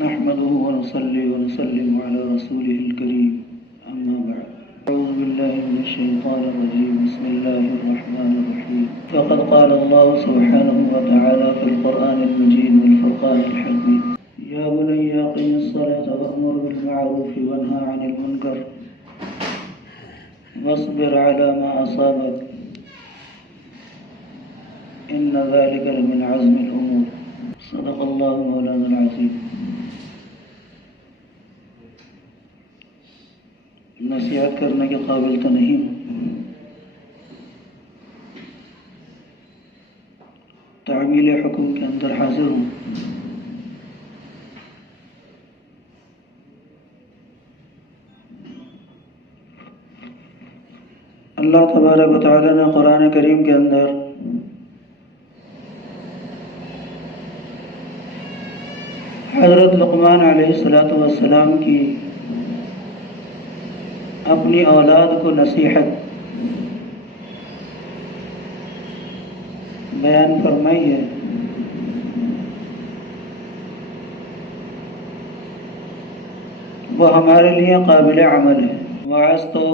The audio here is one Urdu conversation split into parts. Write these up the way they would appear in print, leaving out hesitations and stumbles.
نحمده ونصلي ونسلم على رسوله الكريم أما بعد أعوذ بالله من الشيطان الرجيم بسم الله الرحمن الرحيم فقد قال الله سبحانه وتعالى في القرآن المجيد والفرقان الحميد يا بني أقم الصلاة وأمر بالمعروف وانهى عن المنكر واصبر على ما أصابك إن ذلك لمن عزم الأمور صدق الله مولانا العظيم. نصیحت کرنے کے قابل تو نہیں ہوں، تعمیل حکم کے اندر حاضر ہوں. اللہ تبارک و تعالی نے قرآن کریم کے اندر حضرت لقمان علیہ السلام کی اپنی اولاد کو نصیحت بیان فرمائی ہے. وہ ہمارے لیے قابل عمل ہے. وعظ تو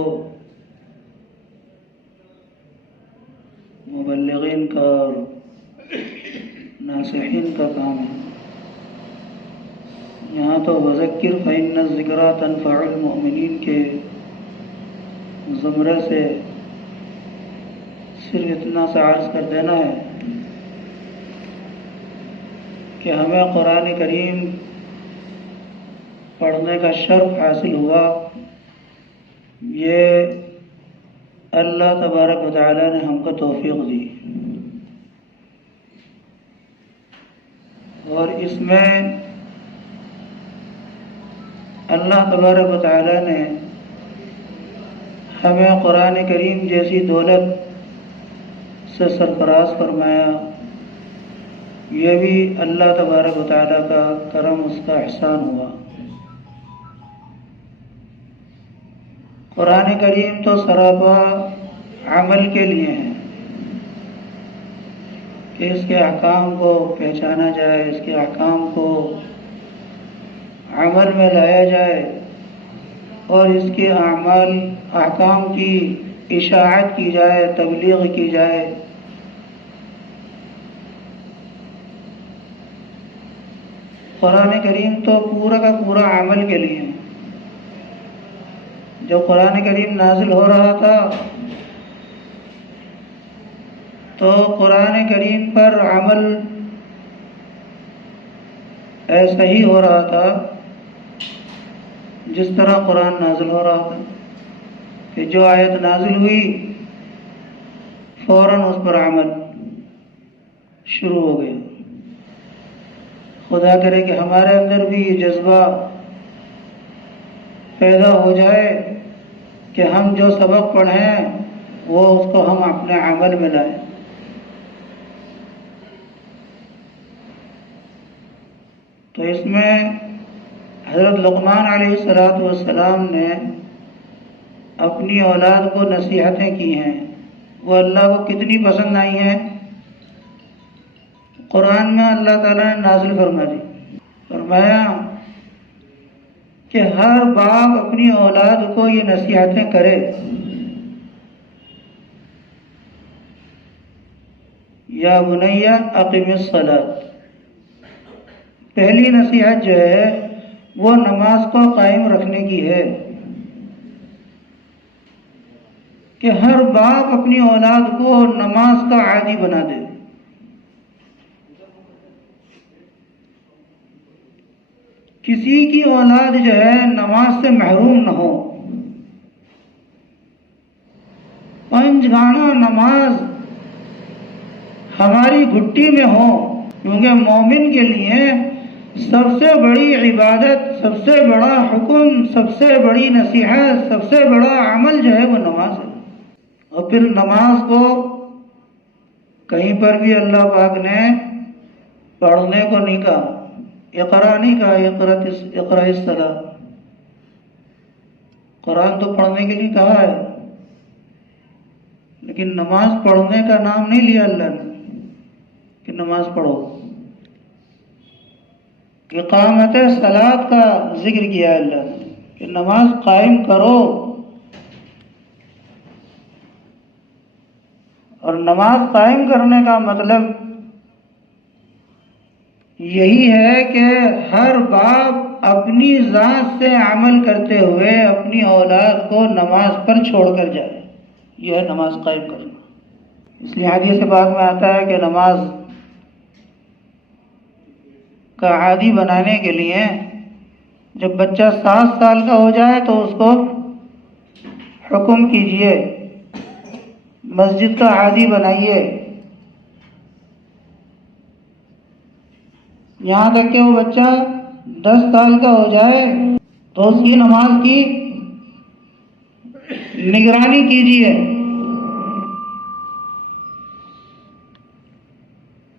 مبلغین کا اور ناصحین کا کام ہے. یہاں تو وذکر فإن الذکریٰ تنفع المؤمنین کے زمرے سے صرف اتنا سا عرض کر دینا ہے کہ ہمیں قرآن کریم پڑھنے کا شرف حاصل ہوا. یہ اللہ تبارک و تعالی نے ہم کو توفیق دی، اور اس میں اللہ تبارک و تعالی نے ہمیں قرآن کریم جیسی دولت سے سرفراز فرمایا. یہ بھی اللہ تبارک و تعالی کا کرم، اس کا احسان ہوا. قرآن کریم تو سراپا عمل کے لیے ہے کہ اس کے احکام کو پہچانا جائے، اس کے احکام کو عمل میں لایا جائے، اور اس کے احکام کی اشاعت کی جائے، تبلیغ کی جائے. قرآن کریم تو پورا کا پورا عمل کے لیے ہے. جب قرآن کریم نازل ہو رہا تھا تو قرآن کریم پر عمل ایسا ہی ہو رہا تھا جس طرح قرآن نازل ہو رہا تھا کہ جو آیت نازل ہوئی فوراً اس پر عمل شروع ہو گیا. خدا کرے کہ ہمارے اندر بھی یہ جذبہ پیدا ہو جائے کہ ہم جو سبق پڑھیں وہ اس کو ہم اپنے عمل میں لائیں. تو اس میں حضرت لقمان علیہ السلام نے اپنی اولاد کو نصیحتیں کی ہیں. وہ اللہ کو کتنی پسند آئی ہیں. قرآن میں اللہ تعالیٰ نے نازل فرما دی، فرمایا کہ ہر باپ اپنی اولاد کو یہ نصیحتیں کرے. یا بنی اقم الصلاۃ، پہلی نصیحت جو ہے وہ نماز کو قائم رکھنے کی ہے کہ ہر باپ اپنی اولاد کو نماز کا عادی بنا دے. کسی کی اولاد جو ہے نماز سے محروم نہ ہو. 5 گانا نماز ہماری گھٹی میں ہو، کیونکہ مومن کے لیے سب سے بڑی عبادت، سب سے بڑا حکم، سب سے بڑی نصیحت، سب سے بڑا عمل جو ہے وہ نماز ہے. اور پھر نماز کو کہیں پر بھی اللہ پاک نے پڑھنے کو نہیں کہا، اقرا نہیں کہا، اقرا الصلاۃ. قرآن تو پڑھنے کے لیے کہا ہے، لیکن نماز پڑھنے کا نام نہیں لیا اللہ نے کہ نماز پڑھو. اقامت صلاۃ کا ذکر کیا ہے اللہ نے کہ نماز قائم کرو، اور نماز قائم کرنے کا مطلب یہی ہے کہ ہر باپ اپنی ذات سے عمل کرتے ہوئے اپنی اولاد کو نماز پر چھوڑ کر جائے، یہ ہے نماز قائم کرنا۔ اس لیے حدیث پاک میں آتا ہے کہ نماز کا عادی بنانے کے لیے جب بچہ 7 سال کا ہو جائے تو اس کو حکم کیجئے، مسجد کا عادی بنائیے، یہاں تک کہ وہ بچہ 10 سال کا ہو جائے تو اس کی نماز کی نگرانی کیجیے،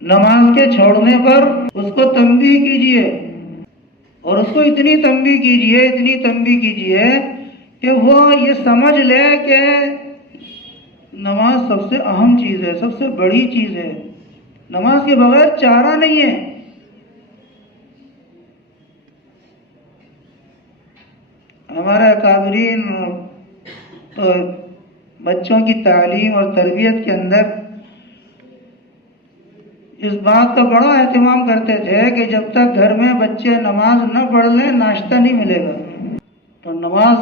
نماز کے چھوڑنے پر اس کو تنبیہ کیجیے، اور اس کو اتنی تنبیہ کیجیے کہ وہ یہ سمجھ لے کہ نماز سب سے اہم چیز ہے، سب سے بڑی چیز ہے، نماز کے بغیر چارہ نہیں ہے۔ ہمارے اکابرین تو بچوں کی تعلیم اور تربیت کے اندر اس بات کا بڑا اہتمام کرتے تھے کہ جب تک گھر میں بچے نماز نہ پڑھ لیں ناشتہ نہیں ملے گا۔ تو نماز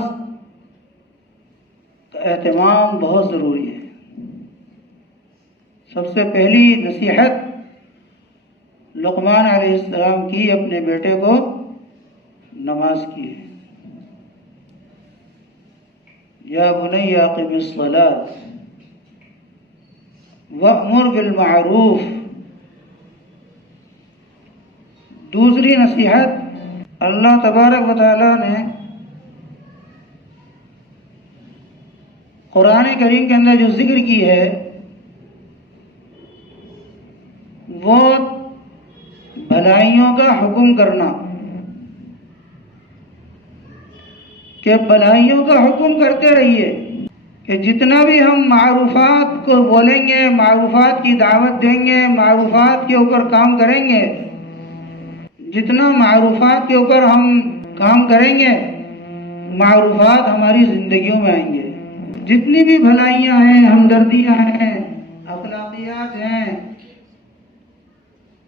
کا اہتمام بہت ضروری ہے۔ سب سے پہلی نصیحت لقمان علیہ السلام کی اپنے بیٹے کو نماز کی ہے، یا بنی اقم الصلاۃ وأمر بالمعروف۔ دوسری نصیحت اللہ تبارک و تعالیٰ نے قرآن کریم کے اندر جو ذکر کی ہے وہ بھلائیوں کا حکم کرنا، کہ بھلائیوں کا حکم کرتے رہیے، کہ جتنا بھی ہم معروفات کو بولیں گے، معروفات کی دعوت دیں گے، معروفات کے اوپر کام کریں گے، جتنا معروفات کے اوپر ہم کام کریں گے معروفات ہماری زندگیوں میں آئیں گے۔ جتنی بھی بھلائیاں ہیں، ہمدردیاں ہیں، اخلاقیات ہیں،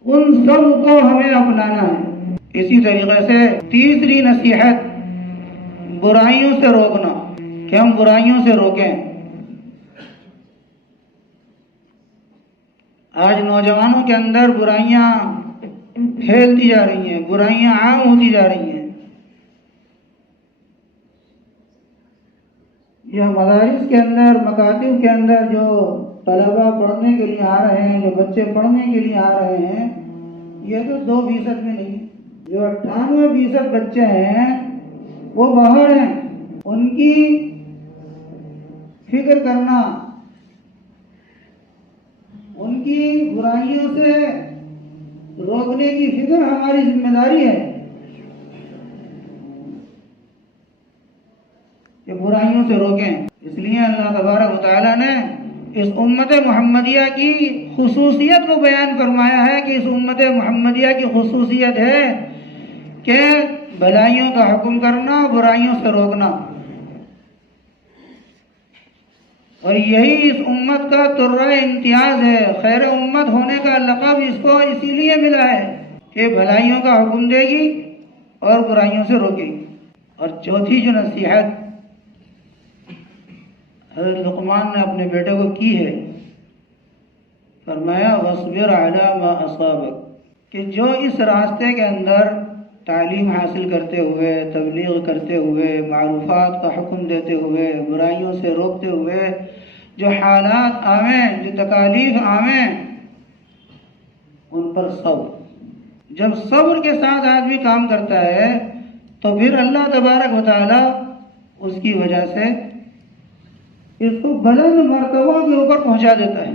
ان سب کو ہمیں اپنانا ہے۔ اسی طریقے سے تیسری نصیحت برائیوں سے روکنا، کہ ہم برائیوں سے روکیں۔ آج نوجوانوں کے اندر برائیاں پھیلتی جا رہی ہیں، برائیاں عام ہوتی جا رہی ہیں۔ یہ مدارس کے اندر، مکاتب کے اندر جو طلبہ پڑھنے کے لیے آ رہے ہیں، جو بچے پڑھنے کے لیے آ رہے ہیں، یہ تو 2% میں نہیں، جو 98% بچے ہیں وہ باہر ہیں۔ ان کی فکر کرنا، ان کی برائیوں سے روکنے کی فکر ہماری ذمہ داری ہے کہ برائیوں سے روکیں۔ اس لیے اللہ تبارک و تعالیٰ نے اس امت محمدیہ کی خصوصیت کو بیان فرمایا ہے کہ اس امت محمدیہ کی خصوصیت ہے کہ بھلائیوں کا حکم کرنا، برائیوں سے روکنا، اور یہی اس امت کا ترہ امتیاز ہے۔ خیر امت ہونے کا لقب اس کو اسی لیے ملا ہے کہ بھلائیوں کا حکم دے گی اور برائیوں سے روکے گی۔ اور چوتھی جو نصیحت حضرت لقمان نے اپنے بیٹے کو کی ہے، فرمایا وَاصْبِرْ عَلَىٰ مَا أَصَابَكَ، کہ جو اس راستے کے اندر تعلیم حاصل کرتے ہوئے، تبلیغ کرتے ہوئے، معروفات کا حکم دیتے ہوئے، برائیوں سے روکتے ہوئے جو حالات آویں، جو تکالیف آویں، ان پر صبر۔ جب صبر کے ساتھ آدمی کام کرتا ہے تو پھر اللہ تبارک و تعالی اس کی وجہ سے اس کو بلند مرتبہ کے اوپر پہنچا دیتا ہے۔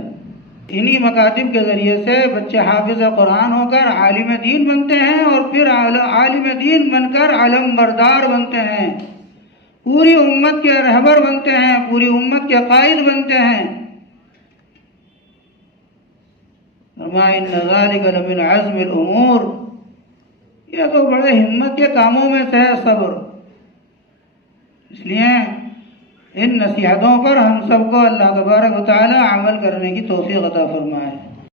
انہی مکاتب کے ذریعے سے بچے حافظ قرآن ہو کر عالم دین بنتے ہیں، اور پھر عالم دین بن کر علم بردار بنتے ہیں، پوری امت کے رہبر بنتے ہیں، پوری امت کے قائد بنتے ہیں۔ وَإِنَّ ذَلِكَ لَمِنْ عَزْمِ الْأُمُورِ، یہ تو بڑے ہمت کے کاموں میں سے ہے صبر. اس لیے ان نصیحتوں پر ہم سب کو اللہ تبارک و تعالی عمل کرنے کی توفیق عطا فرمائے.